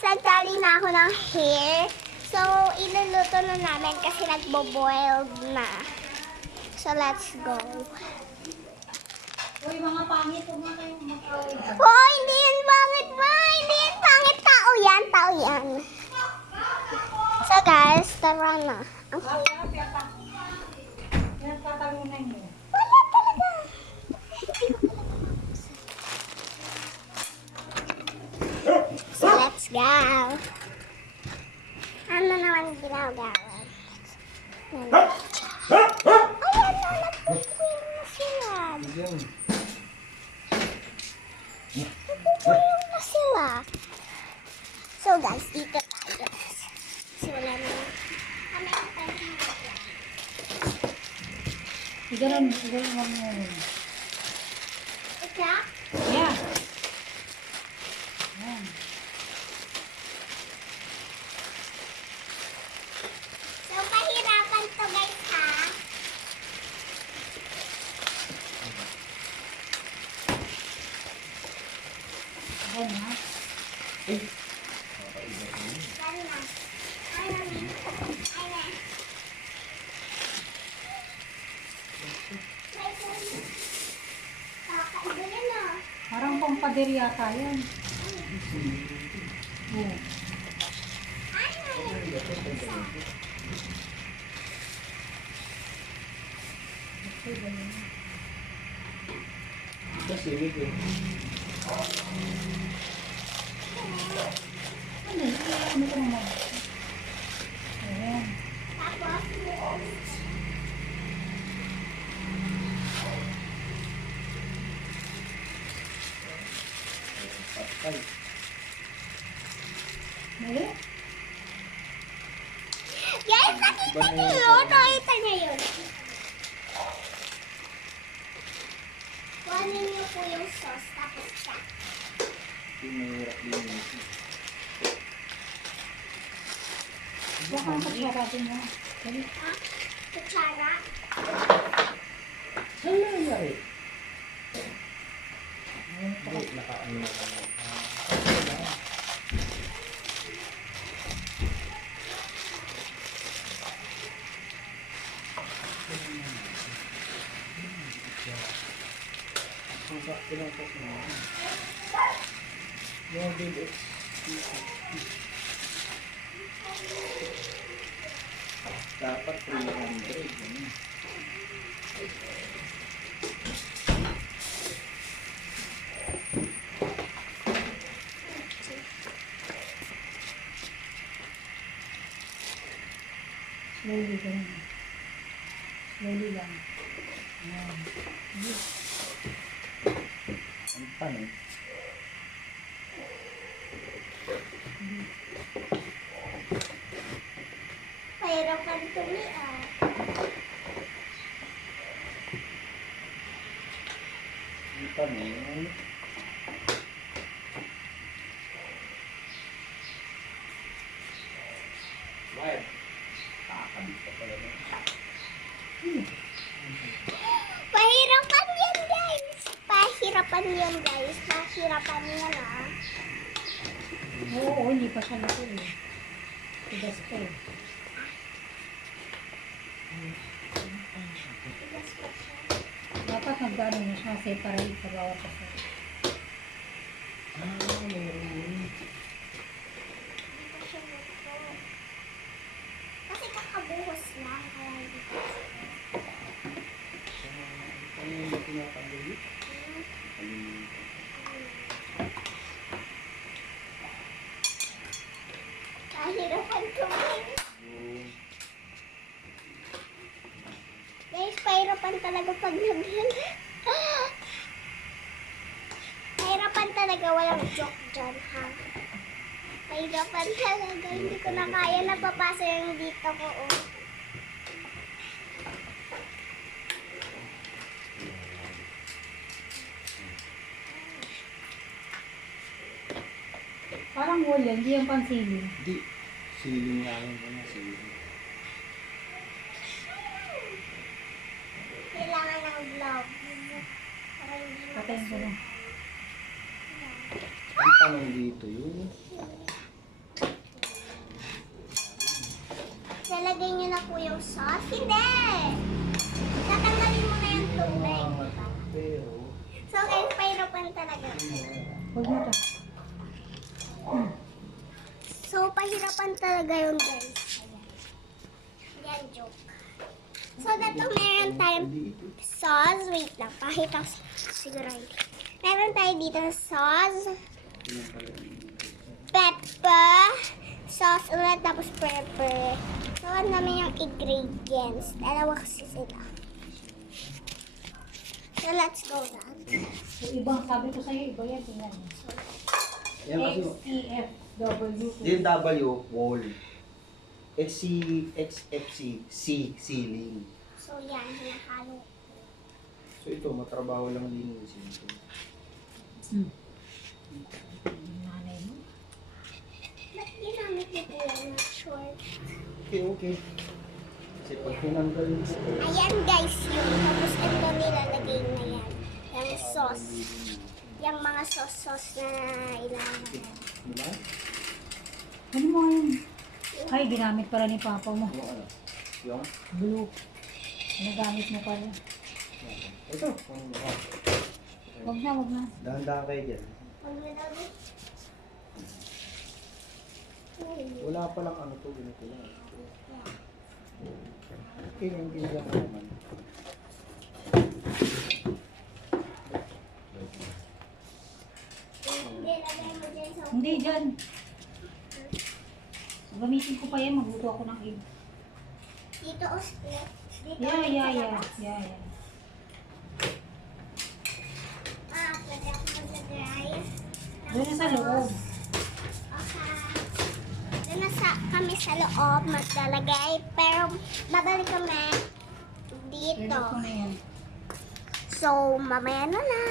nagtali na ako ng hair. So, iluluto na namin kasi nagbo-boiled na. So, let's go. Uy, mga pangit, huwag na kayong mag-away. Oh, hindi yan pangit, ma! Hindi yan pangit. Tao yan, tao yan. So, guys, tara na. Pinagtatalunan mo. Wala talaga. So, let's go. Ano naman ginagawa? Ayan na, nagpupuwing na sila. Nagpupuwing na sila. So, guys, dito tayo. So, wala na. Kami ang tayo. Igalan mo. Ika? Yeah. Yan. So, pahirapan to, guys, ha? Yan na. Dali na. Ay, mami. Ay, na. Ay, sorry. Kakaiba yan, ah. Parang pampader yata yan. Oh. Ay, mami. Ano yun? Ano ko naman? Ayan. Tapos, Mali? guys, nakita niyo yun? Nakita niyo yun? Kuhanin niyo po yung sauce, tapos siya. Baka ang kasyaratin mo. Dali. Ha? Kutsara. Dapat 300. Slowly ka lang. Slowly lang. Ayan. Ang tanong, Pahirapan tumi, ah. ang tanong, Wire. Kakabit ka pala na. Pahirapan yan, guys. Pahirapan yan, guys. Pahirapan yan, ah. Oo, hindi pa siya nato eh. Tigas pa eh. Tigas pa siya. Dapat nag-ano na siya, separate sa bawat kasi. Meron. Hindi pa siya luto. Kasi kakabuhos lang, kaya hindi pa siya. Ano yung pinapabili? Pahirapan tumi. Guys, pahirapan talaga pag naglan. Pahirapan talaga, walang joke dyan, ha? Pahirapan talaga, hindi ko na kaya napapasa yung dito ko, oh. Parang wall yan, hindi yung pansiling. Di. Siling namin ko na siling. Kailangan ng gloves. Para hindi Patayin ko na. Ang tanong dito yun. yung sauce. Hindi! Tatanggalin mo na yung tubig. Pero, So, guys, pahirapan talaga. Huwag mo to. So, pahirapan talaga yun, guys. Yan, joke. So, dito meron tayong sauce. Wait lang, pakita ko siguro hindi. Meron tayo dito sauce, pepper, sauce ulit, tapos pepper. So, ano naman yung ingredients? Dalawa kasi sila. So, let's go na. Yung ibang sabi ko sa'yo, iba yan. Tingnan mo. yan kasi, XEFW. yung W, wall. XFC, C, ceiling. So, yan, hinahalo. So ito, matrabaho lang linisin ito. Nanay mo. Ba't ginamit ni Kuya na short? Okay, okay. Kasi pag tinanggal ito, Ayan guys yun. Tapos ito nilalagay na yan. Yung sauce. Yung mga sauce na ilalagay. diba? Ano mo ngayon? Ay, ginamit pala ni Papa mo. Yung ano? Yung? Blue. Ano gamit mo pala? Ito. Wag na, wag na. Dahan-dahan kayo dyan. Pag nilagay. Wala palang ano to, ganito lang. Okay, yung ginagawa ko naman. Hindi, lagay mo dyan sa... Hindi, dyan. Gamitin ko pa yan, magluto ako ng egg. Dito o split. Dito Yeah, ulit yeah, sa yeah. labas. Yeah, yeah. Pwede ako maglagay. Doon na sa loob. Okay. Doon na kami sa loob maglalagay. Pero babalik kami dito. Pwede ko na yan. So, mamaya na lang.